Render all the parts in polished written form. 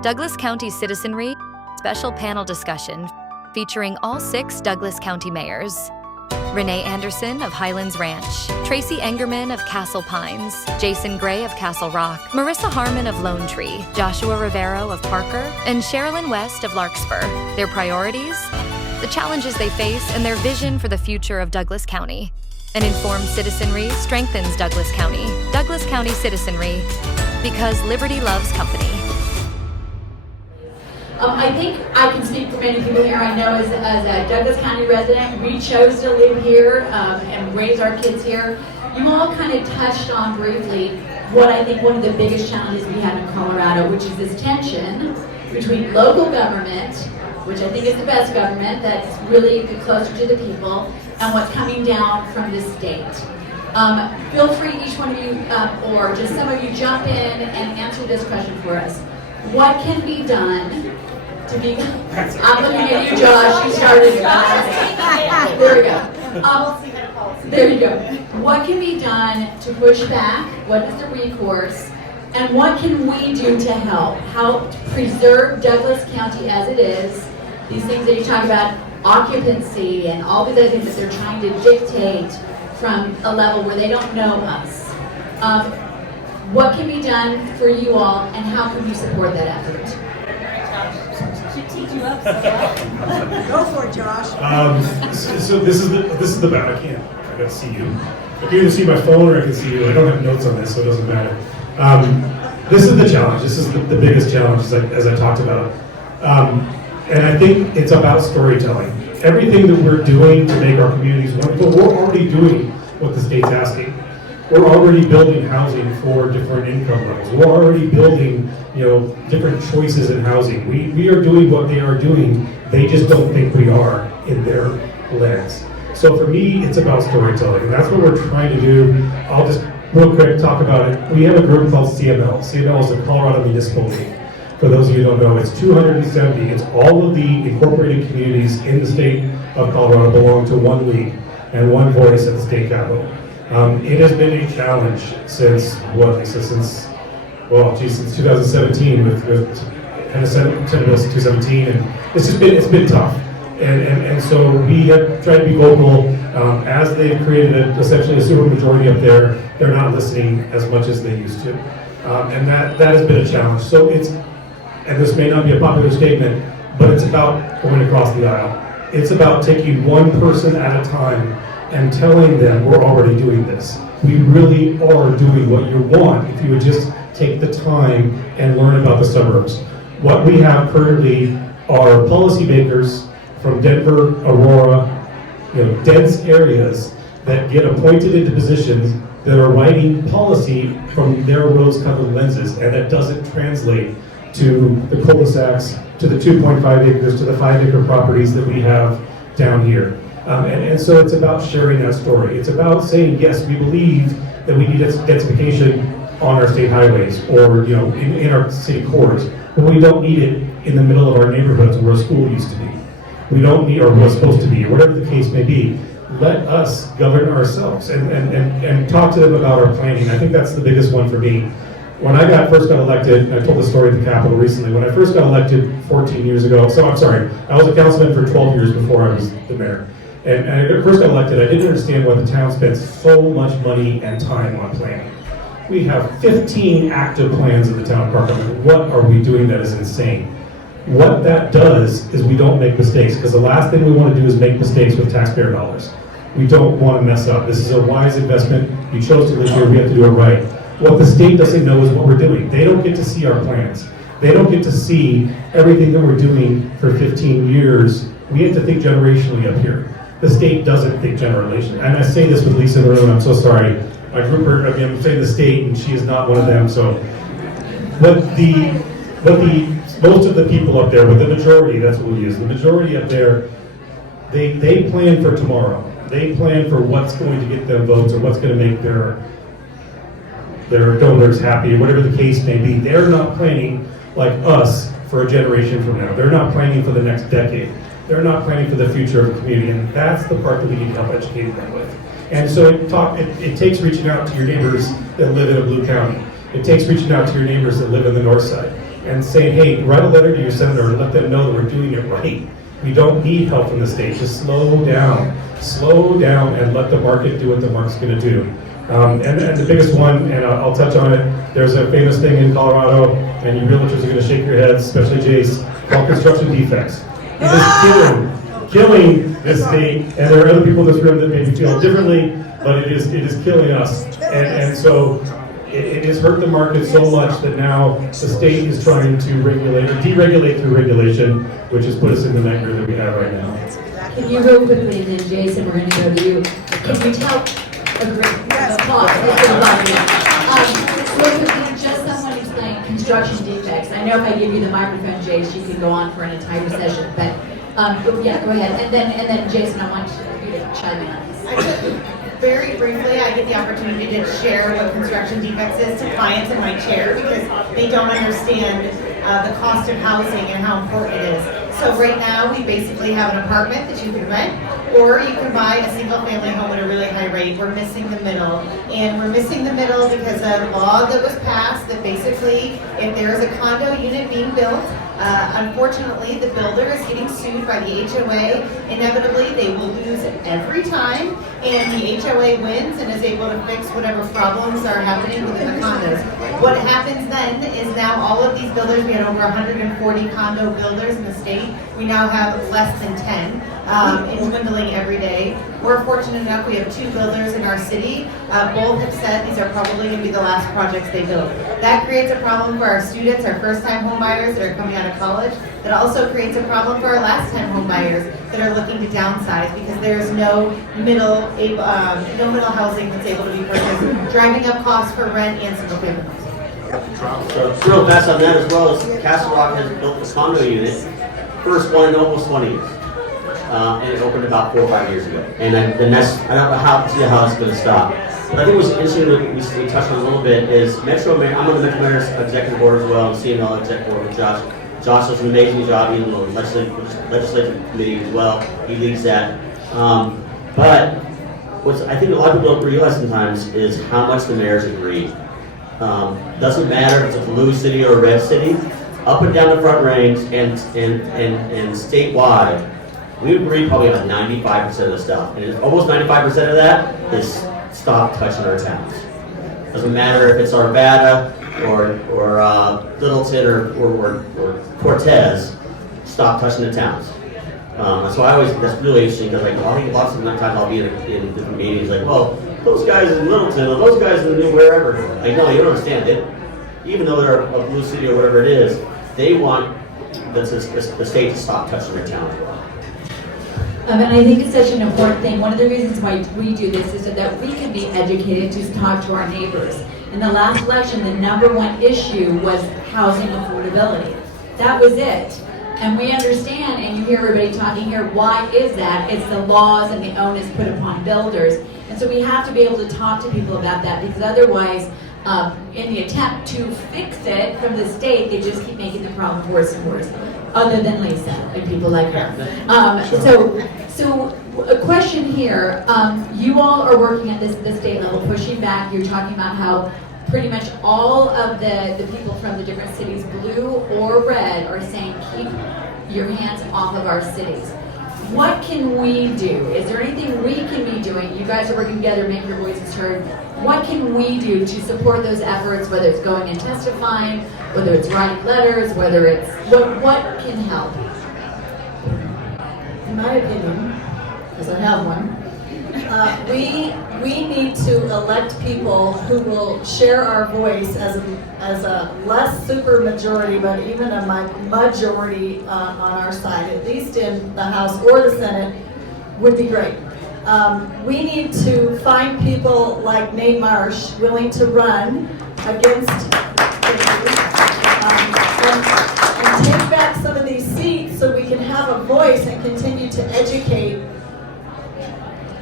Douglas County Citizenry special panel discussion featuring all 6 Douglas County mayors. Renee Anderson of Highlands Ranch, Tracy Engerman of Castle Pines, Jason Gray of Castle Rock, Marissa Harmon of Lone Tree, Joshua Rivero of Parker, and Sherilyn West of Larkspur. Their priorities, the challenges they face, and their vision for the future of Douglas County. An informed citizenry strengthens Douglas County. Douglas County Citizenry, because liberty loves company. I think I can speak for many people here. I know as a Douglas County resident, we chose to live here and raise our kids here. You all kind of touched on briefly what I think one of the biggest challenges we have in Colorado, which is this tension between local government, which I think is the best government, that's really closer to the people, and what's coming down from the state. Feel free, each one of you, or just some of you, jump in and answer this question for us. What can be done to be, I'm looking at you, Josh, you started it. There we go. There you go. What can be done to push back? What is the recourse? And what can we do to help preserve Douglas County as it is? These things that you talk about, occupancy and all these other things that they're trying to dictate from a level where they don't know us. What can be done for you all, and how can you support that effort? Go for it, Josh. So this is the bad. I got to see you. I can either see my phone or I can see you. I don't have notes on this, so it doesn't matter. This is the challenge. This is the biggest challenge, as I talked about. And I think it's about storytelling. Everything that we're doing to make our communities wonderful, we're already doing what the state's asking. We're already building housing for different income levels. We're already building, different choices in housing. We are doing what they are doing. They just don't think we are in their lens. So for me, it's about storytelling. And that's what we're trying to do. I'll just real quick talk about it. We have a group called CML. CML is the Colorado Municipal League. For those of you who don't know, it's 270. It's all of the incorporated communities in the state of Colorado belong to one league and one voice at the state capitol. It has been a challenge since 2017 with Senate Bill 217, and it's been tough. And so we have tried to be vocal. As they've created essentially a supermajority up there, they're not listening as much as they used to, and that has been a challenge. So and this may not be a popular statement, but it's about going across the aisle. It's about taking one person at a time and telling them we're already doing this. We really are doing what you want if you would just take the time and learn about the suburbs. What we have currently are policymakers from Denver, Aurora, dense areas that get appointed into positions that are writing policy from their rose-colored lenses, and that doesn't translate to the cul-de-sacs, to the 2.5 acres, to the 5-acre properties that we have down here. And so it's about sharing that story. It's about saying, yes, we believe that we need densification on our state highways or in our city cores, but we don't need it in the middle of our neighborhoods where a school used to be. We don't need, or was supposed to be, or whatever the case may be. Let us govern ourselves and talk to them about our planning. I think that's the biggest one for me. When I first got elected, I told the story at the Capitol recently, when I first got elected 14 years ago, so I'm sorry, I was a councilman for 12 years before I was the mayor. And when I first got elected, I didn't understand why the town spent so much money and time on planning. We have 15 active plans in the town of Park. What are we doing that is insane? What that does is we don't make mistakes, because the last thing we want to do is make mistakes with taxpayer dollars. We don't want to mess up. This is a wise investment. You chose to live here, we have to do it right. What the state doesn't know is what we're doing. They don't get to see our plans. They don't get to see everything that we're doing for 15 years. We have to think generationally up here. The state doesn't think generationally. And I say this with Lisa in the room, I'm so sorry. I group her, I'm saying the state, and she is not one of them, so. Most of the people up there, but the majority, that's what we use, the majority up there, they plan for tomorrow. They plan for what's going to get them votes or what's going to make their donors happy, or whatever the case may be. They're not planning like us for a generation from now. They're not planning for the next decade. They're not planning for the future of the community, and that's the part that we need help educating them with. And so it takes reaching out to your neighbors that live in a blue county. It takes reaching out to your neighbors that live in the north side. and saying, hey, write a letter to your senator and let them know that we're doing it right. We don't need help from the state. Just slow down and let the market do what the market's going to do. And the biggest one, and I'll touch on it, there's a famous thing in Colorado, and you realtors are going to shake your heads, especially Jace, called construction defects. It is killing this state, and there are other people in this room that maybe feel differently, but it is killing us. And so it has hurt the market so much that now the state is trying to regulate or deregulate through regulation, which has put us in the nightmare that we have right now. Can you real quickly, and then Jason, we're going to go to you. Can you tell a great applause? Real quickly, just someone explain construction defects. I know if I give you the microphone, Jace, you can go on for an entire session, but yeah, go ahead. And then Jason, I want you to chime in on this. Very briefly, I get the opportunity to share what construction defects is to clients in my chair because they don't understand the cost of housing and how important it is. So right now, we basically have an apartment that you can rent, or you can buy a single family home at a really high rate. We're missing the middle. And we're missing the middle because of a law that was passed that basically, if there is a condo unit being built, unfortunately, the builder is getting sued by the HOA. Inevitably, they will lose every time, and the HOA wins and is able to fix whatever problems are happening within the condos. What happens then is now all of these builders, we had over 140 condo builders in the state. We now have less than 10. It's dwindling every day. We're fortunate enough, we have 2 builders in our city. Both have said these are probably going to be the last projects they build. That creates a problem for our students, our first-time home buyers that are coming out of college. That also creates a problem for our last-time home buyers that are looking to downsize because there's no middle housing that's able to be purchased, driving up costs for rent and single-family homes. So real fast on that as well as Castle Rock has built a condo unit, first one in almost 20 years. And it opened about 4 or 5 years ago. And then I don't know how it's going to stop. But I think what's interesting that we touched on a little bit is Metro Mayor. I'm on the Metro Mayor's executive board as well, and CML executive board with Josh. Josh does an amazing job in the legislative committee as well. He leads that. But what I think a lot of people don't realize sometimes is how much the mayors agree. Doesn't matter if it's a blue city or a red city, up and down the Front Range and statewide, we agree probably on 95% of the stuff. And almost 95% of that is stop touching our towns. Doesn't matter if it's Arvada or Littleton or Cortez, stop touching the towns. So that's really interesting because I think lots of times I'll be in different meetings like, well, those guys in Littleton or those guys in wherever. Like, no, you don't understand it. Even though they're a blue city or whatever it is, they want the state to stop touching their town. And I think it's such an important thing. One of the reasons why we do this is so that we can be educated to talk to our neighbors. In the last election, the #1 issue was housing affordability. That was it. And we understand, and you hear everybody talking here, why is that? It's the laws and the onus put upon builders. And so we have to be able to talk to people about that because otherwise, in the attempt to fix it from the state, they just keep making the problem worse and worse. Other than Lisa and people like her. So a question here. You all are working at the state level, pushing back. You're talking about how pretty much all of the people from the different cities, blue or red, are saying keep your hands off of our cities. What can we do? Is there anything we can be doing? You guys are working together, make your voices heard. What can we do to support those efforts, whether it's going and testifying, whether it's writing letters, whether it's, what can help? In my opinion, because I have one, we need to elect people who will share our voice as a less super majority, but even a majority on our side, at least in the House or the Senate, would be great. We need to find people like Nate Marsh willing to run against and take back some of these seats so we can have a voice and continue to educate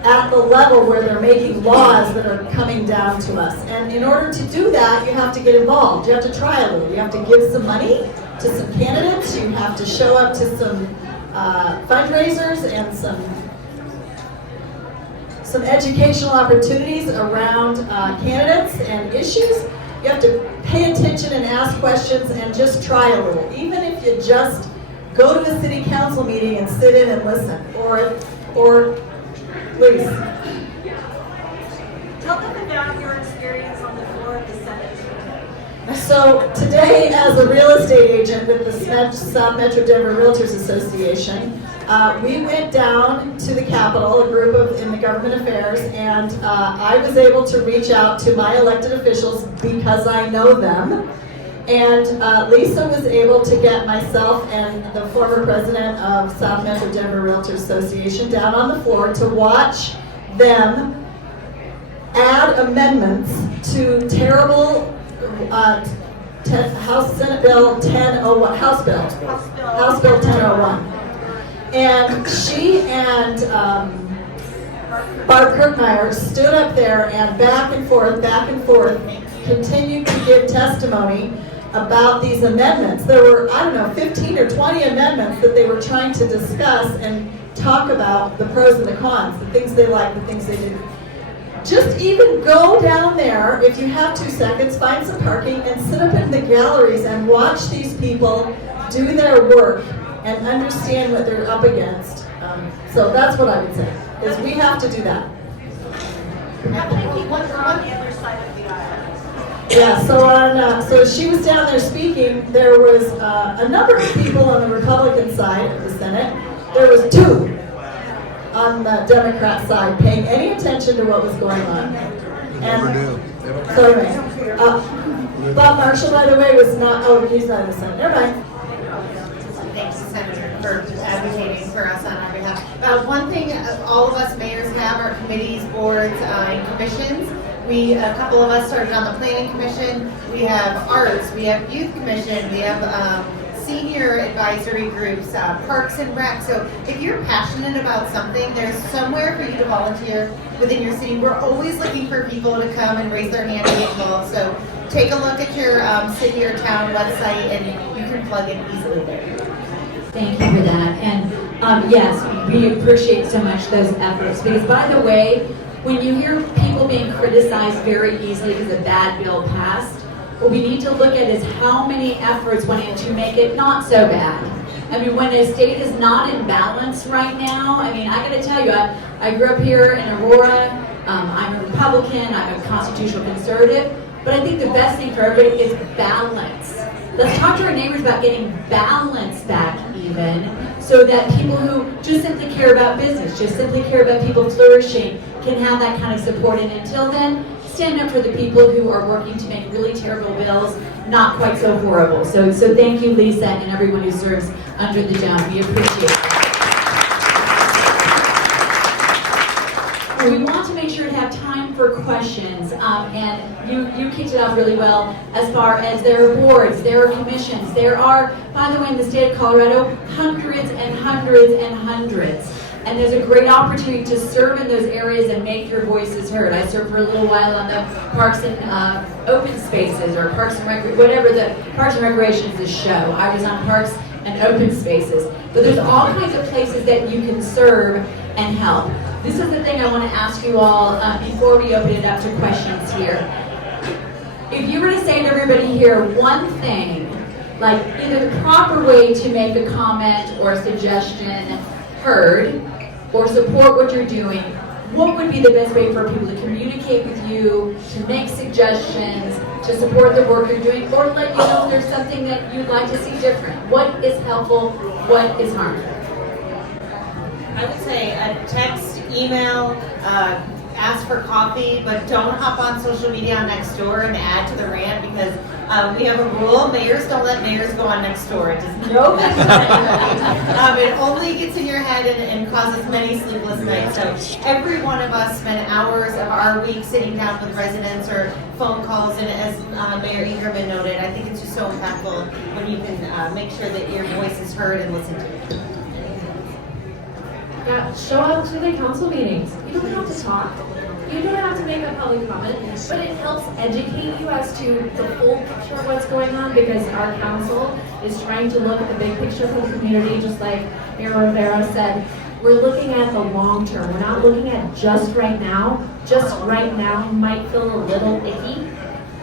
at the level where they're making laws that are coming down to us. And in order to do that, you have to get involved. You have to try a little. You have to give some money to some candidates. You have to show up to some fundraisers and some educational opportunities around candidates and issues You have to pay attention and ask questions and just try a little. Even if you just go to a city council meeting and sit in and listen, or please. Tell them about your experience on the floor of the Senate today. So today, as a real estate agent with the South Metro Denver Realtors Association, we went down to the Capitol, a group in the government affairs, and I was able to reach out to my elected officials because I know them. And Lisa was able to get myself and the former president of South Metro Denver Realtors Association down on the floor to watch them add amendments to terrible Senate Bill 1001, House Bill 1001. And she and Barb Kirkmeyer stood up there and back and forth, continued to give testimony about these amendments. There were, 15 or 20 amendments that they were trying to discuss and talk about the pros and the cons, the things they liked, the things they didn't. Just even go down there, if you have 2 seconds, find some parking and sit up in the galleries and watch these people do their work and understand what they're up against. So that's what I would say, is we have to do that. How many people are on the other side of the aisle? Yeah, so she was down there speaking. There was a number of people on the Republican side of the Senate. There was 2 on the Democrat side paying any attention to what was going on. And so anyway, Bob Marshall, by the way, was not, he's not in the Senate. Never mind. Thanks, Senator, for advocating for us on our behalf. One thing all of us mayors have are committees, boards, and commissions. A couple of us started on the planning commission. We have arts, we have youth commission, we have senior advisory groups, parks and rec. So if you're passionate about something, there's somewhere for you to volunteer within your city. We're always looking for people to come and raise their hand and get involved. So take a look at your city or town website and you can plug in easily there. Thank you for that. And yes, we appreciate so much those efforts, because by the way, when you hear people being criticized very easily because a bad bill passed, what we need to look at is how many efforts went into make it not so bad. I mean, when a state is not in balance right now, I mean, I gotta tell you, I grew up here in Aurora. I'm a Republican, I'm a constitutional conservative, but I think the best thing for everybody is balance. Let's talk to our neighbors about getting balance back even, so that people who just simply care about business, just simply care about people flourishing, can have that kind of support. And until then, stand up for the people who are working to make really terrible bills not quite so horrible. So thank you, Lisa, and everyone who serves under the dome. We appreciate it. We want to make sure to have time for questions, and you kicked it off really well as far as there are boards, there are commissions, there are, by the way, in the state of Colorado, hundreds and hundreds and hundreds. And there's a great opportunity to serve in those areas and make your voices heard. I served for a little while on the Parks and Open Spaces, or Parks and Recreation, whatever the Parks and Recreation is the show. I was on Parks and Open Spaces. But there's all kinds of places that you can serve and help. This is the thing I want to ask you all before we open it up to questions here. If you were to say to everybody here one thing, like either the proper way to make a comment or a suggestion heard, or support what you're doing, what would be the best way for people to communicate with you, to make suggestions, to support the work you're doing, or let you know if there's something that you'd like to see different? What is helpful? What is harmful? I would say a text, email, ask for coffee, but don't hop on social media on Nextdoor and add to the rant, because we have a rule: mayors don't let mayors go on Nextdoor. It does no good to anybody. It only gets in your head and causes many sleepless nights. So every one of us spend hours of our week sitting down with residents or phone calls, and as Mayor Engerman noted, I think it's just so impactful when you can make sure that your voice is heard and listened to. Yeah, show up to the council meetings. You don't have to talk. You don't have to make a public comment, but it helps educate you as to the full picture of what's going on, because our council is trying to look at the big picture for the community, just like Mayor Rivero said. We're looking at the long term. We're not looking at just right now. Just right now might feel a little icky,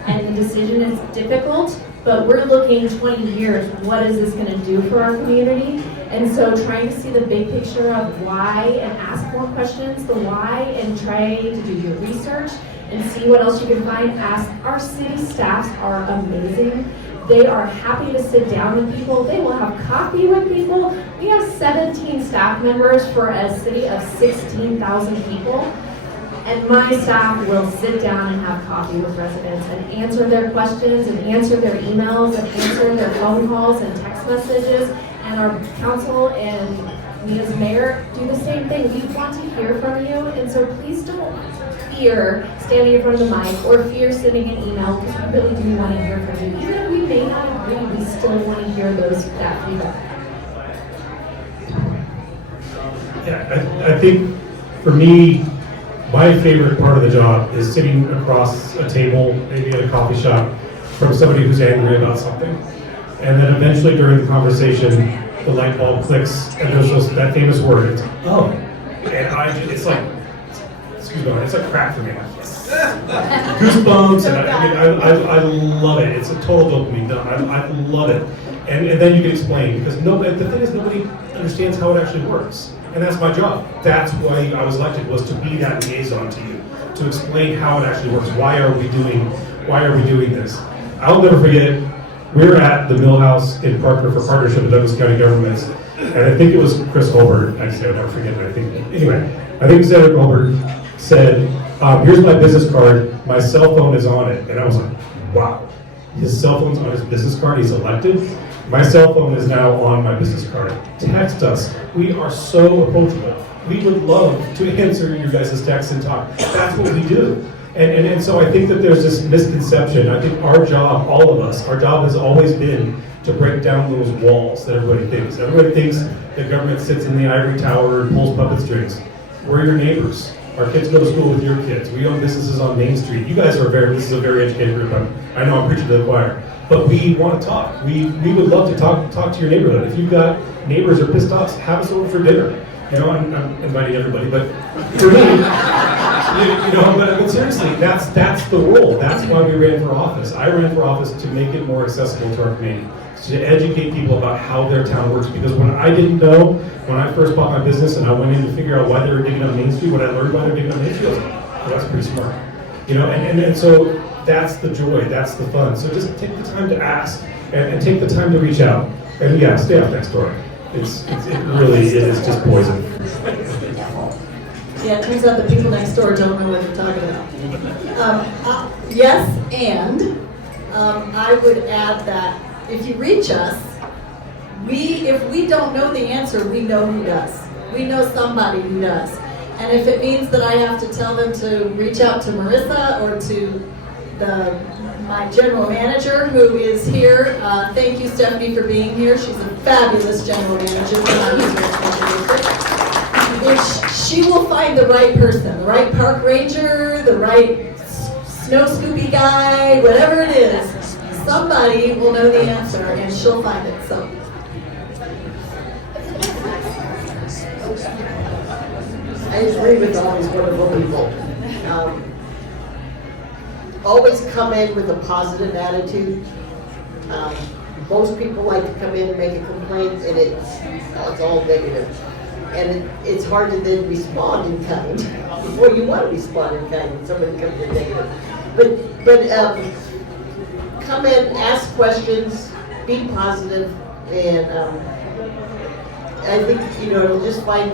and the decision is difficult, but we're looking 20 years, what is this gonna do for our community? And so trying to see the big picture of why and ask more questions, the why, and try to do your research and see what else you can find. Ask. Our city staffs are amazing. They are happy to sit down with people. They will have coffee with people. We have 17 staff members for a city of 16,000 people. And my staff will sit down and have coffee with residents and answer their questions and answer their emails and answer their phone calls and text messages. And our council and me as mayor do the same thing. We want to hear from you, and so please don't fear standing in front of the mic or fear sending an email, because we really do want to hear from you. Even if we may not agree, we still want to hear that feedback. Yeah, I think for me, my favorite part of the job is sitting across a table, maybe at a coffee shop, from somebody who's angry about something. And then eventually during the conversation, the light bulb clicks, and there's that famous word, it's, oh. And it's like, excuse me, it's like crack for me. Goosebumps, and I love it. It's a total dopamine dump. I love it. And then you can explain, because the thing is, nobody understands how it actually works. And that's my job. That's why I was elected, was to be that liaison to you, to explain how it actually works. Why are we doing this? I'll never forget, we were at the Mill House in Parker for partnership with Douglas County governments, and I think it was Chris Holbert, I'll never forget it, I think Senator Holbert said, here's my business card, my cell phone is on it. And I was like, wow, his cell phone's on his business card, he's elected? My cell phone is now on my business card. Text us. We are so approachable. We would love to answer your guys' texts and talk. That's what we do. And so I think that there's this misconception. I think our job, all of us, our job has always been to break down those walls that everybody thinks. Everybody thinks the government sits in the ivory tower and pulls puppet strings. We're your neighbors. Our kids go to school with your kids. We own businesses on Main Street. You guys are this is a very educated group. I know I'm preaching to the choir. But we want to talk. We would love to talk to your neighborhood. If you've got neighbors or pissed offs, have us over for dinner. You know, I'm inviting everybody, but for me, but seriously, that's the role. That's why we ran for office. I ran for office to make it more accessible to our community, to educate people about how their town works. Because when I didn't know, when I first bought my business and I went in to figure out why they were digging up Main Street, what I learned why they're digging up Main Street, I was like, well, that's pretty smart. You know, and so that's the joy, that's the fun. So just take the time to ask and take the time to reach out. And yeah, stay off next door. It really is just poison. Yeah, it turns out the people next door don't know what they're talking about. Yes, and I would add that if you reach us, if we don't know the answer, we know who does. We know somebody who does. And if it means that I have to tell them to reach out to Marissa or to my general manager who is here, thank you, Stephanie, for being here. She's a fabulous general manager for my district. She will find the right person, the right park ranger, the right snow scoopy guy, whatever it is. Somebody will know the answer and she'll find it. So. I agree with all these wonderful people. Always come in with a positive attitude. Most people like to come in and make a complaint, and it's all negative. And it's hard to then respond in kind. Before you want to respond in kind when somebody comes in negative. But come in, ask questions, be positive, and I think it'll just find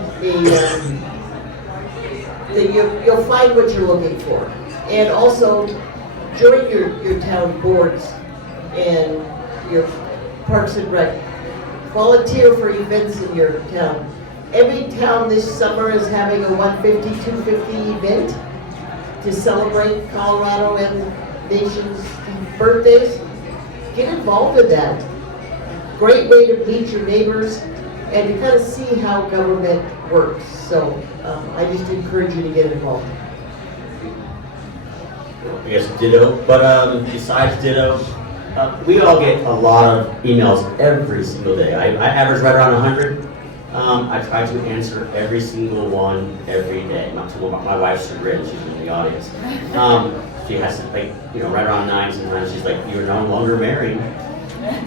you'll find what you're looking for. And also, join your town boards and your parks and rec. Volunteer for events in your town. Every town this summer is having a 150, 250 event to celebrate Colorado and nation's birthdays. Get involved in that. Great way to meet your neighbors and to kind of see how government works. So I just encourage you to get involved. I guess ditto, but besides ditto, we all get a lot of emails every single day. I average right around 100. I try to answer every single one every day. Not to my wife's chagrin, she's in the audience. she has to, like, right around 9 sometimes, she's like, "You're no longer married.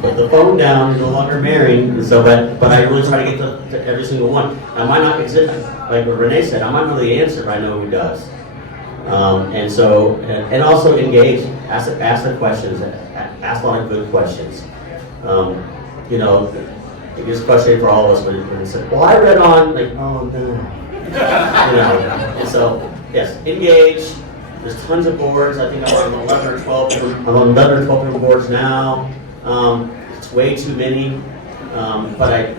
Put the phone down, you're no longer married." And so, but I really try to get to every single one. I might not exist, like what Renee said, I might know the answer, but I know who does. And so, and also engage, ask the questions, ask a lot of good questions. The biggest question for all of us when it said, "Well, I read on," like, "Oh no." And so, yes, engage. There's tons of boards. I think I'm on 11 or 12. I'm on 11 or 12 different boards now. It's way too many, but I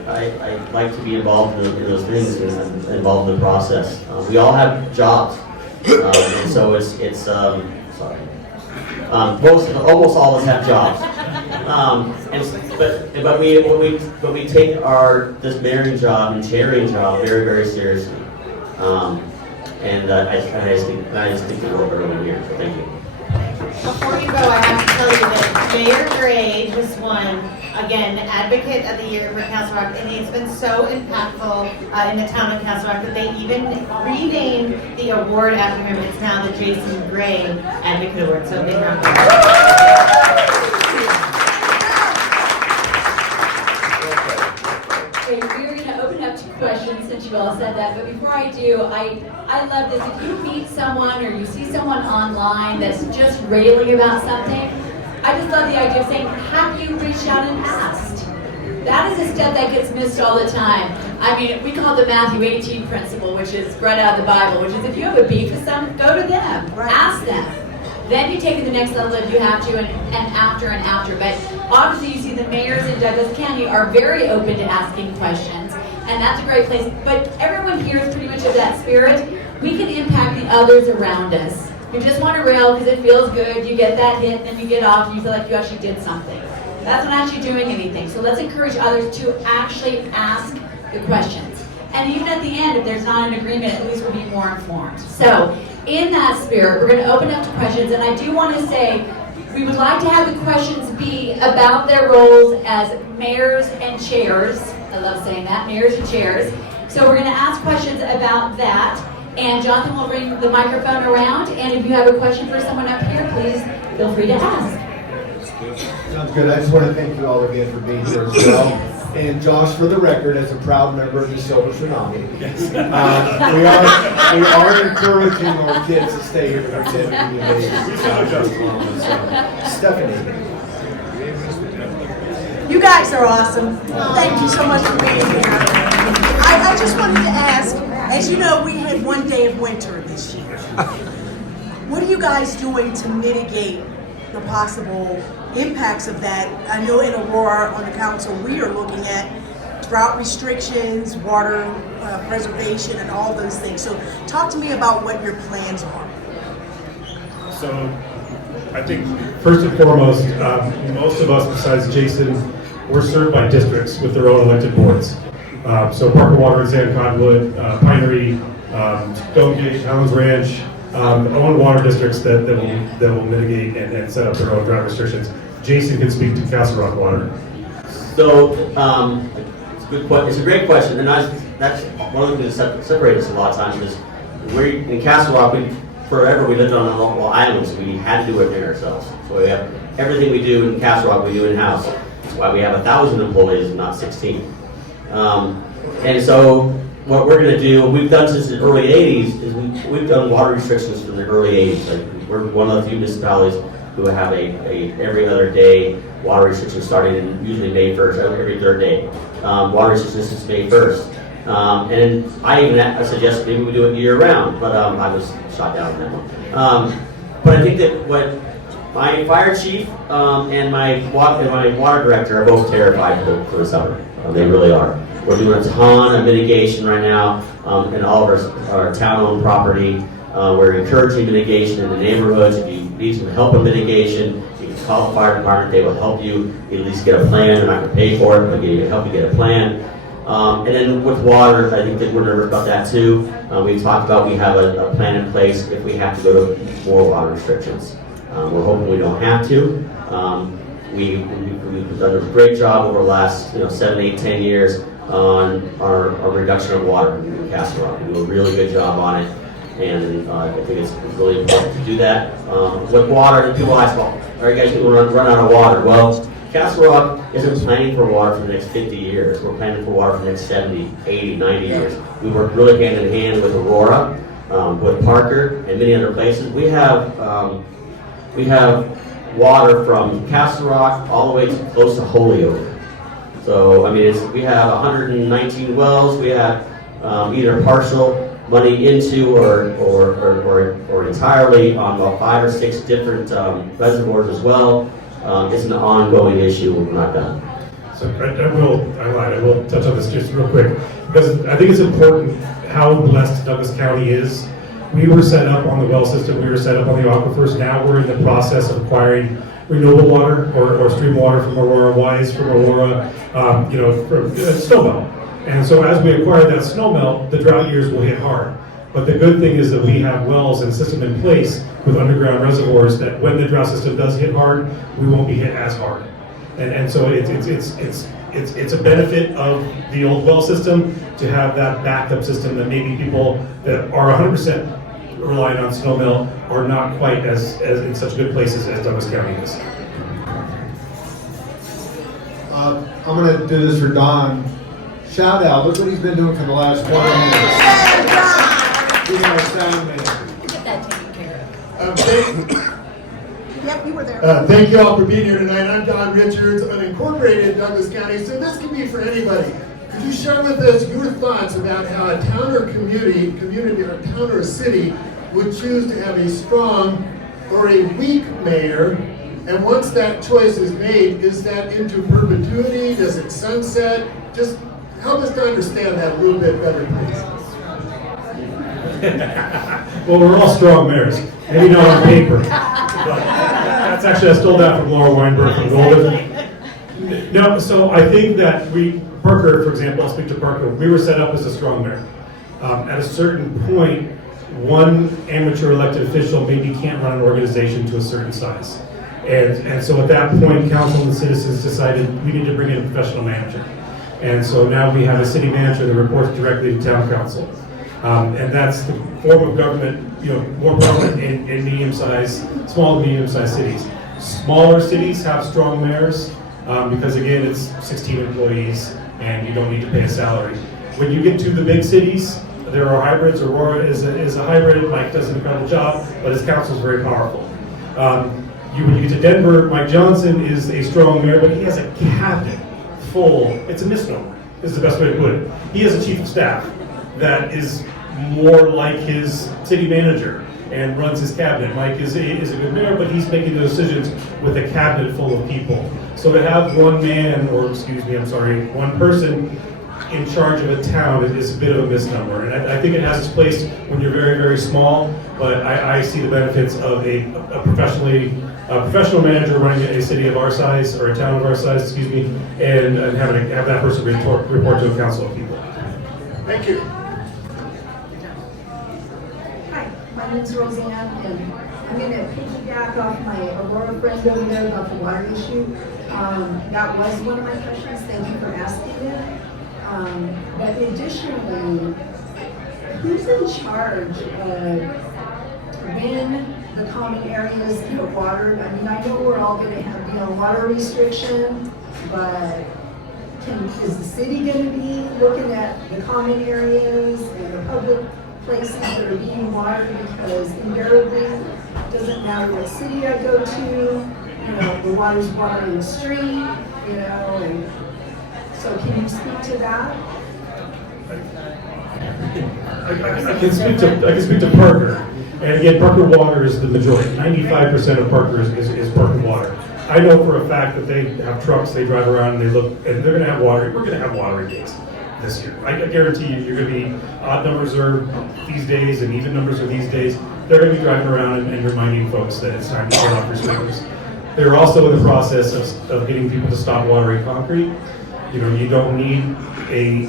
like to be involved in those things and involved in the process. We all have jobs, and so it's sorry. Almost all of us have jobs, but we take this mayoring job and chairing job very, very seriously. I just think the world early here. So thank you. Before you go, I have to tell you that Mayor Gray just won, again, Advocate of the Year for Castle Rock, and it's been so impactful in the town of Castle Rock that they even renamed the award after him. It's now the Jason Gray Advocate Award, so big round of applause. Okay, we're going to open up to questions since you all said that, but before I do, I love this. If you meet someone or you see someone online that's just railing about something, I just love the idea of saying, have you reached out and asked? That is a step that gets missed all the time. I mean, we call it the Matthew 18 principle, which is right out of the Bible, which is if you have a beef with someone, go to them, ask them. Then you take it to the next level if you have to, and after. But obviously you see the mayors in Douglas County are very open to asking questions, and that's a great place. But everyone here is pretty much of that spirit. We can impact the others around us. You just want to rail because it feels good, you get that hit, and then you get off and you feel like you actually did something. That's not actually doing anything. So let's encourage others to actually ask the questions. And even at the end, if there's not an agreement, at least we'll be more informed. So in that spirit, we're going to open up to questions, and I do want to say we would like to have the questions be about their roles as mayors and chairs. I love saying that, mayors and chairs. So we're going to ask questions about that, and Jonathan will bring the microphone around, and if you have a question for someone up here, please feel free to ask. Sounds good. I just want to thank you all again for being here as well. And Josh, for the record, as a proud member of the Silver Tsunami, we are encouraging our kids to stay here for 10 days. Stephanie. You guys are awesome. Thank you so much for being here. I just wanted to ask, as you know, we had one day of winter this year. What are you guys doing to mitigate the possible impacts of that? I know in Aurora on the council we are looking at drought restrictions, water preservation, and all those things. So talk to me about what your plans are. So I think first and foremost, most of us besides Jason, we're served by districts with their own elected boards. So Parker Water and Sand Conduit, Pinery, Stonegate, Highlands Ranch, own water districts that will mitigate and set up their own drought restrictions. Jason can speak to Castle Rock Water. So it's a good question. It's a great question, and that's one of the things that separates us a lot of times is we in Castle Rock. Forever we lived on a little island, so we had to do everything ourselves. So we have everything we do in Castle Rock we do in house. That's why we have 1,000 employees and not 16. And so what we're going to do, we've done since the early 80s, is we've done water restrictions from the early 80s. Like we're one of the few municipalities who have a every other day water restriction starting in usually May 1st, every third day. Water restrictions since May 1st. And I even suggested maybe we do it year round, but I was shot down on that one. But I think that what my fire chief and my water director are both terrified for the summer. They really are. We're doing a ton of mitigation right now in all of our town-owned property. We're encouraging mitigation in the neighborhoods. If you need some help with mitigation, you can call the fire department. They will help you at least get a plan. They're not going to pay for it, but they can help you get a plan. And then with water, I think that we're nervous about that too. We talked about we have a plan in place if we have to go to more water restrictions. We're hoping we don't have to. We've done a great job over the last 7, 8, 10 years on our reduction of water in Castle Rock. We do a really good job on it. And I think it's really important to do that. With water, people ask, well, are you guys going to run out of water? Well, Castle Rock isn't planning for water for the next 50 years. We're planning for water for the next 70, 80, 90 years. We work really hand in hand with Aurora, with Parker, and many other places. We have water from Castle Rock all the way to close to Holyoke. So, I mean, we have 119 wells. We have either partial money into or entirely on about 5 or 6 different reservoirs as well. It's an ongoing issue. We're not done. So I will touch on this just real quick, because I think it's important how blessed Douglas County is. We were set up on the well system, we were set up on the aquifers. Now we're in the process of acquiring renewable water or stream water from Aurora Wise, from Aurora, from snowmelt. And so as we acquire that snowmelt, the drought years will hit hard. But the good thing is that we have wells and system in place with underground reservoirs that when the drought system does hit hard, we won't be hit as hard. And so it's a benefit of the old well system to have that backup system that maybe people that are 100% reliant on snowmelt are not quite as in such good places as Douglas County is. I'm going to do this for Don. Shout out, look what he's been doing for the last 20 minutes. He's our sound man. Get that taken care of. Yep, you were there. Thank you all for being here tonight. I'm Don Richards, unincorporated Douglas County, so this can be for anybody. Could you share with us your thoughts about how a town or community or a town or a city would choose to have a strong or a weak mayor? And once that choice is made, is that into perpetuity? Does it sunset? Just help us to understand that a little bit better, please. Well, we're all strong mayors. Maybe not on paper. But that's actually, I stole that from Laura Weinberg from Golden. No, so I think that Parker, for example, I'll speak to Parker, we were set up as a strong mayor. At a certain point, one amateur elected official maybe can't run an organization to a certain size. And so at that point, council and the citizens decided we need to bring in a professional manager. And so now we have a city manager that reports directly to town council. And that's the form of government, more prevalent in small to medium-sized cities. Smaller cities have strong mayors because again, it's 16 employees and you don't need to pay a salary. When you get to the big cities, there are hybrids. Aurora is a hybrid. Mike does an incredible job, but his council is very powerful. When you get to Denver, Mike Johnson is a strong mayor, but he has a cabinet full. It's a misnomer, is the best way to put it. He has a chief of staff that is more like his city manager and runs his cabinet. Mike is a good mayor, but he's making the decisions with a cabinet full of people. So to have one person in charge of a town is a bit of a misnomer. And I think it has its place when you're very, very small, but I see the benefits of a professional manager running a city of our size, or a town of our size, and have that person report to a council of people. Thank you. Hi, my name's Roseanne, and I'm going to piggyback off my Aurora friend over there about the water issue. That was one of my questions. Thank you for asking it. But additionally, who's in charge of when the common areas get watered? I mean, I know we're all going to have water restriction, but is the city going to be looking at the common areas and the public places that are being watered? Because invariably, it doesn't matter what city I go to, the water's watering the street, and so can you speak to that? I can speak to Parker. And again, Parker water is the majority. 95% of Parker is Parker water. I know for a fact that they have trucks, they drive around and they look, and they're going to have water. We're going to have watering days this year. I guarantee you're going to be, odd numbers are these days and even numbers are these days. They're going to be driving around and reminding folks that it's time to turn off your sprinklers. They're also in the process of getting people to stop watering concrete. You don't need a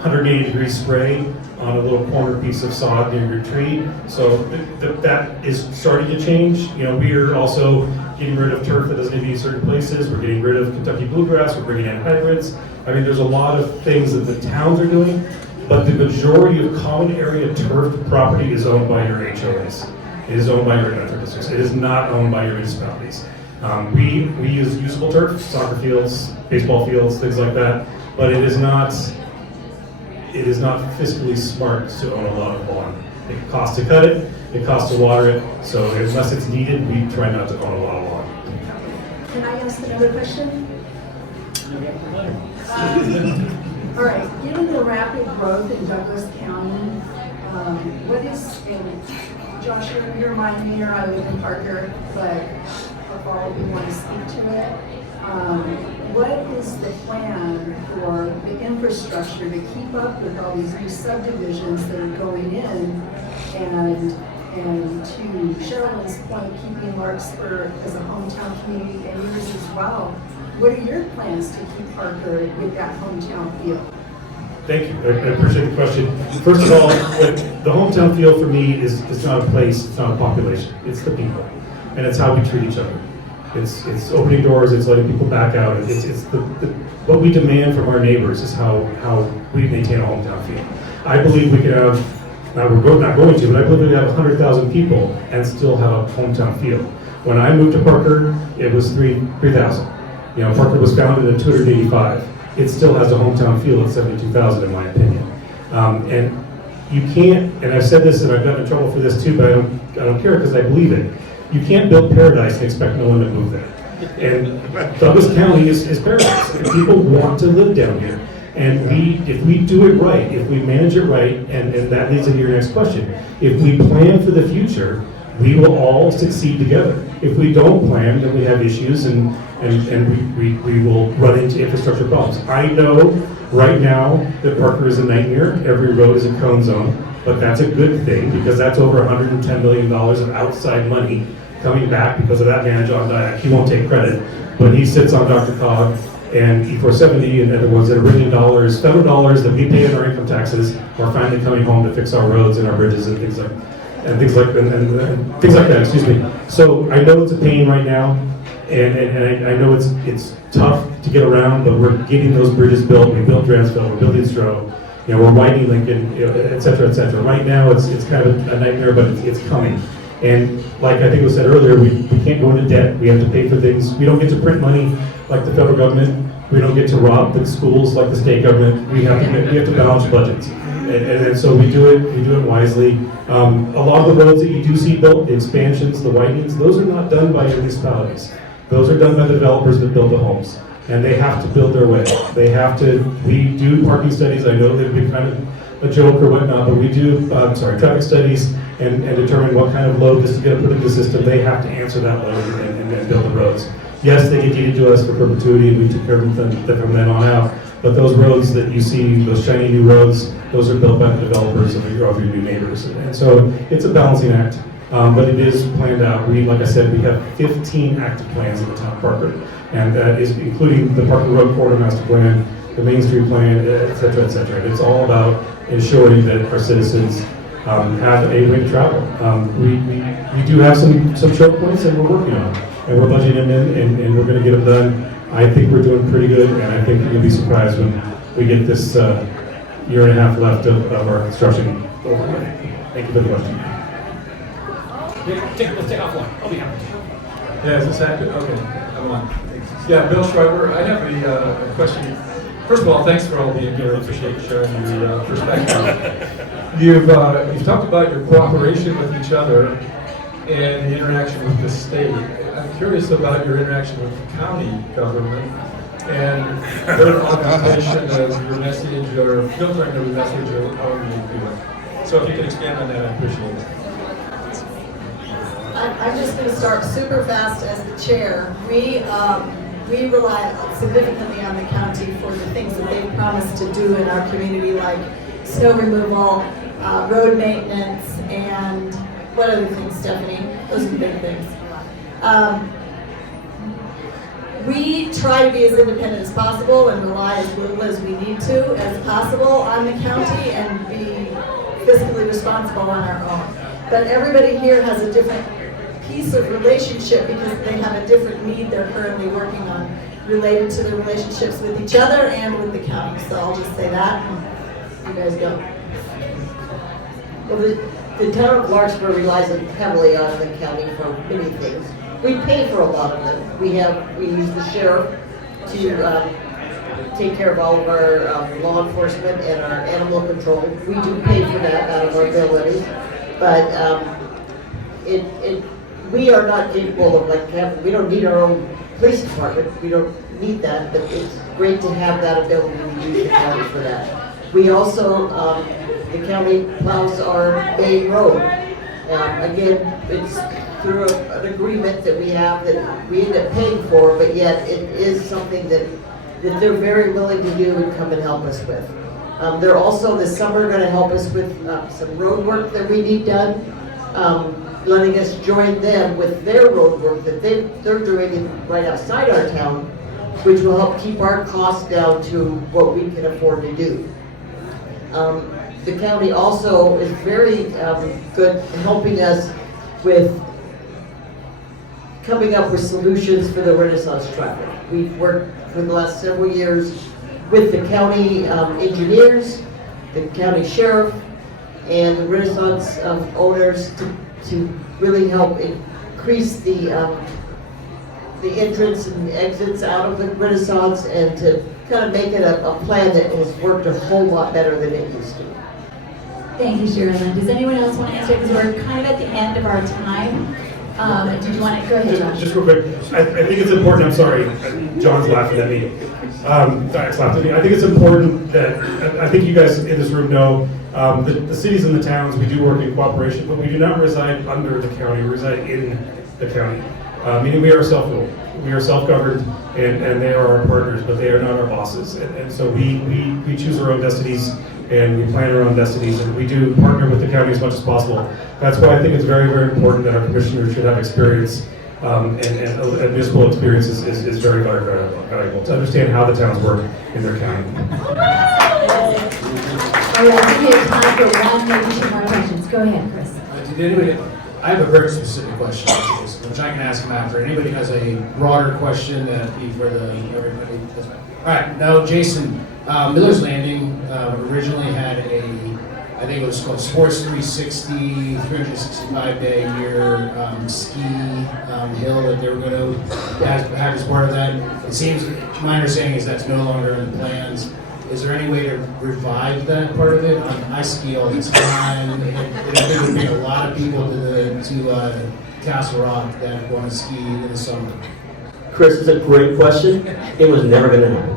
180-degree spray on a little corner piece of sod near your tree. So that is starting to change. We are also getting rid of turf that doesn't need to be in certain places. We're getting rid of Kentucky bluegrass. We're bringing in hybrids. I mean, there's a lot of things that the towns are doing. but the majority of common area turf property is owned by your HOAs. It is owned by your electric districts. It is not owned by your municipalities. We use usable turf, soccer fields, baseball fields, things like that, but it is not fiscally smart to own a lot of lawn. It costs to cut it, it costs to water it, so unless it's needed, we try not to own a lot of lawn. Can I ask another question? All right, given the rapid growth in Douglas County, what is, and Josh, you're my mayor, I live in Parker, but if all of you want to speak to it, what is the plan for the infrastructure to keep up with all these new subdivisions that are going in, and to Sherilyn's point, keeping Larkspur as a hometown community and yours as well? What are your plans to keep Parker with that hometown feel? Thank you. I appreciate the question. First of all, the hometown feel for me is not a place, it's not a population, it's the people, and it's how we treat each other. It's opening doors, it's letting people back out. It's what we demand from our neighbors is how we maintain a hometown feel. I believe we could have, now we're not going to, but I believe we could have 100,000 people and still have a hometown feel. When I moved to Parker, it was 3,000. You know, Parker was founded in 285. It still has a hometown feel at 72,000 in my opinion. And you can't, and I've said this and I've gotten in trouble for this too, but I don't care because I believe it. You can't build paradise and expect no one to move there. And Douglas County is paradise. And people want to live down here. And if we do it right, if we manage it right, and that leads into your next question, if we plan for the future, we will all succeed together. If we don't plan, then we have issues and we will run into infrastructure problems. I know right now that Parker is a nightmare. Every road is a cone zone, but that's a good thing because that's over $110 million of outside money coming back because of that man, John Dyack. He won't take credit, but he sits on Dr. Cog and E470 and other ones that are bringing dollars, federal dollars that we pay in our income taxes, are finally coming home to fix our roads and our bridges and things like that. Excuse me. So I know it's a pain right now, and I know it's tough to get around, but we're getting those bridges built. We built Dransville, we're building Stroh, you know, we're widening Lincoln, you know, et cetera, et cetera. Right now it's kind of a nightmare, but it's coming. And like I think it was said earlier, we can't go into debt. We have to pay for things. We don't get to print money like the federal government. We don't get to rob the schools like the state government. We have to balance budgets. And so we do it wisely. A lot of the roads that you do see built, the expansions, the widenings, those are not done by your municipalities. Those are done by the developers that build the homes. And they have to build their way. We do parking studies. I know they've been kind of a joke or whatnot, but we do, traffic studies and determine what kind of load is to get put into the system. They have to answer that load and build the roads. Yes, they get deeded to us for perpetuity and we take care of them from then on out. But those roads that you see, those shiny new roads, those are built by the developers of your new neighbors. And so it's a balancing act, but it is planned out. Like I said, we have 15 active plans in the town of Parker, and that is including the Parker Road Corridor Master Plan, the Main Street Plan, et cetera, et cetera. And it's all about ensuring that our citizens have a way to travel. We do have some choke points and we're working on them, and we're budgeting them in, and we're going to get them done. I think we're doing pretty good, and I think you'll be surprised when we get this year and a half left of our construction over. Thank you for the question. Let's take offline. I'll be happy to. Yeah, is this active? Okay, I'm on. Yeah, Bill Schreiber, I have a question. First of all, thanks for all the info. I appreciate sharing your perspective. You've talked about your cooperation with each other and the interaction with the state. I'm curious about your interaction with the county government and their augmentation of your message or filtering of your message or however you do it. So if you could expand on that, I appreciate it. I'm just going to start super fast as the chair. We rely significantly on the county for the things that they've promised to do in our community, like snow removal, road maintenance, and what other things, Stephanie? Those are the big things. We try to be as independent as possible and rely as little as we need to as possible on the county and be fiscally responsible on our own. But everybody here has a different piece of relationship because they have a different need they're currently working on related to their relationships with each other and with the county. So I'll just say that. you guys go. Well, the town of Larkspur relies heavily on the county for many things. We pay for a lot of them. We use the sheriff to take care of all of our law enforcement and our animal control. We do pay for that out of our abilities, but we are not capable of we don't need our own police department. We don't need that, but it's great to have that ability to use the county for that. We also, the county plows our main road. Again, it's through an agreement that we have that we end up paying for, but yet it is something that they're very willing to do and come and help us with. They're also this summer going to help us with some road work that we need done, letting us join them with their road work that they're doing right outside our town, which will help keep our costs down to what we can afford to do. The county also is very good helping us with coming up with solutions for the Renaissance traffic. We've worked for the last several years with the county engineers, the county sheriff, and the Renaissance owners to really help increase the entrance and exits out of the Renaissance and to kind of make it a plan that has worked a whole lot better than it used to. Thank you, Sherilyn. Does anyone else want to answer? Because we're kind of at the end of our time. Did you want to go ahead, Josh? Just real quick, I think it's important. I'm sorry, John's laughing at me. Diane's laughing at me. I think it's important that I think you guys in this room know the cities and the towns. We do work in cooperation, but we do not reside under the county. We reside in the county, meaning we are self-ruled. We are self-governed, and they are our partners, but they are not our bosses. And so we choose our own destinies, and we plan our own destinies, and we do partner with the county as much as possible. That's why I think it's very, very important that our commissioners should have experience, and municipal experience is very, very, very valuable to understand how the towns work in their county. All right, I think we have time for one, maybe two more questions. Go ahead, Chris. I have a very specific question, which I can ask them after. Anybody has a broader question that for everybody? That's fine. All right, now Jason, Miller's Landing originally had I think it was called Sports 360, 365-day a year ski hill that they were going to have as part of that. It seems, my understanding is that's no longer in the plans. Is there any way to revive that part of it? I ski all the time. I think it would bring a lot of people to Castle Rock that want to ski in the summer. Chris, it's a great question. It was never going to happen.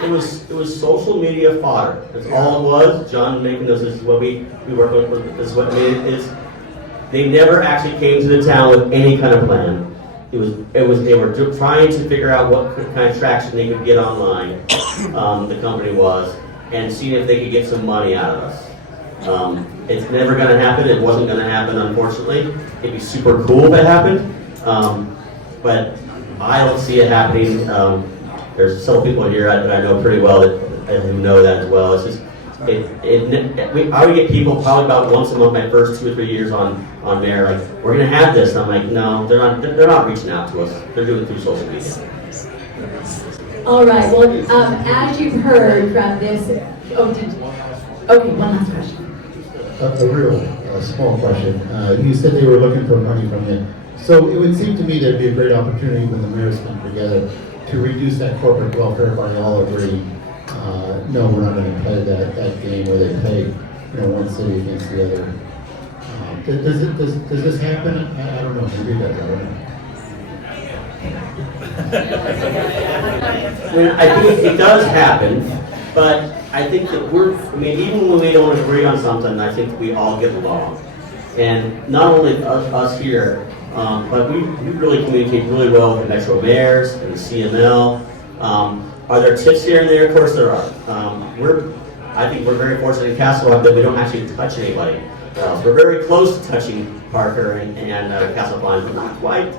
It was social media fodder. That's all it was. John making this is what we work with. This is what made it is. They never actually came to the town with any kind of plan. They were trying to figure out what kind of traction they could get online. The company was, and seeing if they could get some money out of us. It's never going to happen. It wasn't going to happen, unfortunately. It'd be super cool if it happened, but I don't see it happening. There's several people here that I know pretty well who know that as well. It's just I would get people probably about once a month my first 2 or 3 years on there, like, we're going to have this. And I'm like, no, they're not reaching out to us. They're doing it through social media. All right. Well, as you've heard from this, okay, one last question. A real small question. You said they were looking for money from you. So it would seem to me there'd be a great opportunity when the mayors come together to reduce that corporate welfare by all agree. No, we're not going to play that game where they play, one city against the other. Does this happen? I don't know. Maybe that I think it does happen, but I think that even when we don't agree on something, I think we all get along. And not only us here, but we really communicate really well with the Metro mayors and the CML. Are there tips here and there? Of course there are. I think we're very fortunate in Castle Rock that we don't actually touch anybody else. We're very close to touching Parker and Castle Pines, but not quite.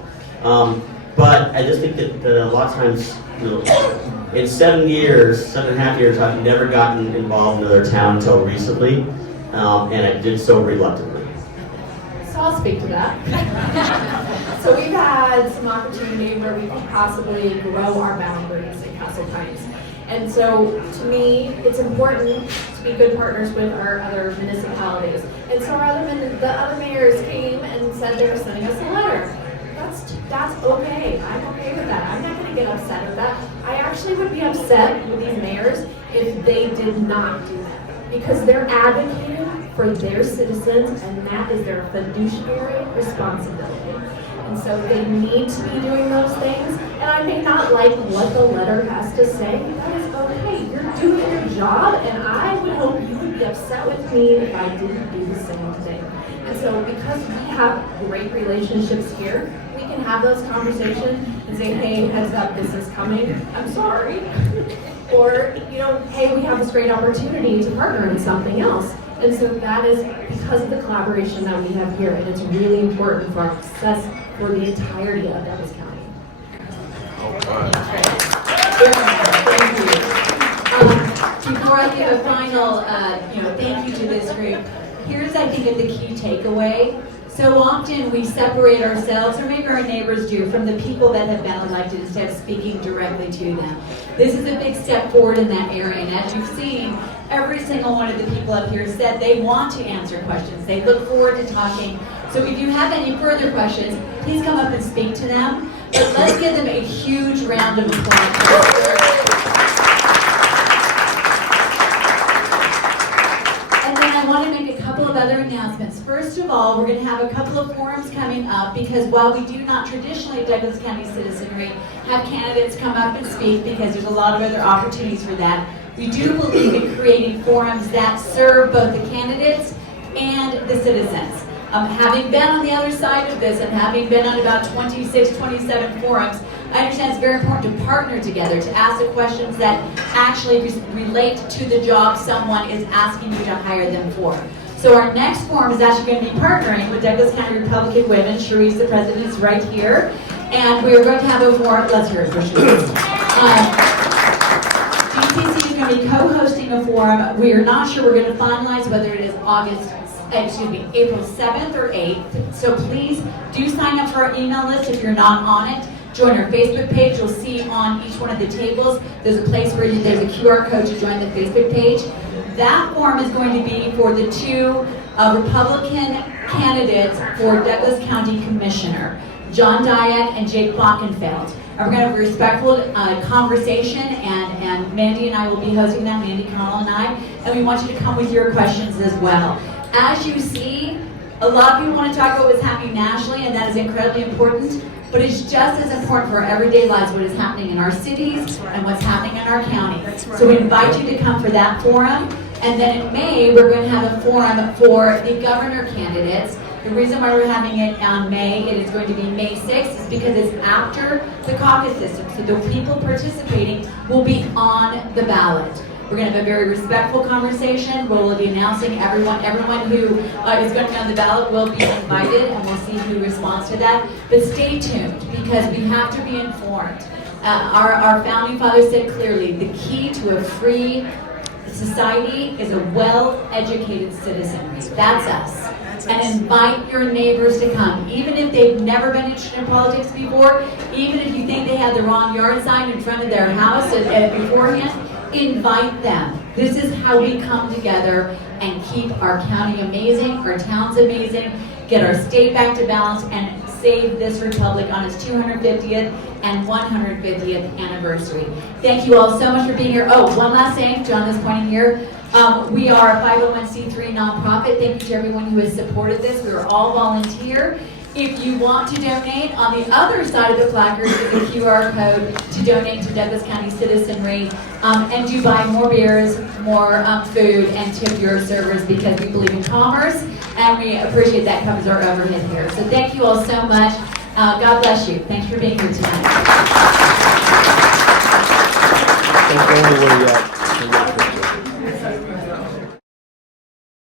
But I just think that a lot of times, in 7.5 years, I've never gotten involved in another town until recently, and I did so reluctantly. So I'll speak to that. So we've had some opportunity where we can possibly grow our boundaries in Castle Pines. And so, to me, it's important to be good partners with our other municipalities. And so the other mayors came and said they were sending us a letter. That's okay. I'm okay with that. I'm not going to get upset with that. I actually would be upset with these mayors if they did not do that, because they're advocating for their citizens, and that is their fiduciary responsibility. And so they need to be doing those things. And I may not like what the letter has to say. That is okay. You're doing your job, and I would hope you would be upset with me if I didn't do the same thing. And so because we have great relationships here, we can have those conversations and say, hey, heads up, this is coming. I'm sorry. Or, hey, we have this great opportunity to partner in something else. And so that is because of the collaboration that we have here, and it's really important for our success for the entirety of Douglas County. Thank you. Before I give a final, thank you to this group, here's, I think, the key takeaway. So often we separate ourselves, or maybe our neighbors do, from the people that have been elected instead of speaking directly to them. This is a big step forward in that area, and as you've seen, every single one of the people up here said they want to answer questions. They look forward to talking. So if you have any further questions, please come up and speak to them. But let's give them a huge round of applause. I want to make a couple of other announcements. First of all, we're going to have a couple of forums coming up, because while we do not traditionally at Douglas County Citizenry have candidates come up and speak, because there's a lot of other opportunities for that, we do believe in creating forums that serve both the candidates and the citizens. Having been on the other side of this and having been on about 26, 27 forums, I understand it's very important to partner together, to ask the questions that actually relate to the job someone is asking you to hire them for. So our next forum is actually going to be partnering with Douglas County Republican Women. Cherise, the president, is right here. And we are going to have a forum. Let's hear it for Cherise. DCC is going to be co-hosting a forum. We are not sure. We're going to finalize whether it is April 7th or 8th. So please do sign up for our email list if you're not on it. Join our Facebook page. You'll see on each one of the tables, there's a place where there's a QR code to join the Facebook page. That forum is going to be for the two Republican candidates for Douglas County Commissioner, John Dyack and Jake Bockenfeld. And we're going to have a respectful conversation, and Mandy and I will be hosting that, Mandy Connell and I, and we want you to come with your questions as well. As you see, a lot of people want to talk about what's happening nationally, and that is incredibly important. But it's just as important for our everyday lives, what is happening in our cities and what's happening in our county. So we invite you to come for that forum. And then in May, we're going to have a forum for the governor candidates. The reason why we're having it on May, it is going to be May 6th, is because it's after the caucus system. So the people participating will be on the ballot. We're going to have a very respectful conversation. We'll be announcing everyone who is going to be on the ballot will be invited, and we'll see who responds to that. But stay tuned, because we have to be informed. Our founding fathers said clearly, the key to a free society is a well-educated citizenry. That's us. And invite your neighbors to come, even if they've never been interested in politics before, even if you think they had the wrong yard sign in front of their house beforehand. Invite them. This is how we come together and keep our county amazing, our towns amazing, get our state back to balance, and save this republic on its 250th and 150th anniversary. Thank you all so much for being here. Oh, one last thing, John is pointing here. We are a 501c3 nonprofit. Thank you to everyone who has supported this. We are all volunteer. If you want to donate, on the other side of the placard is a QR code to donate to Douglas County Citizenry, and do buy more beers, more food, and tip your servers, because we believe in commerce, and we appreciate that covers our overhead here. So thank you all so much. God bless you. Thanks for being here tonight.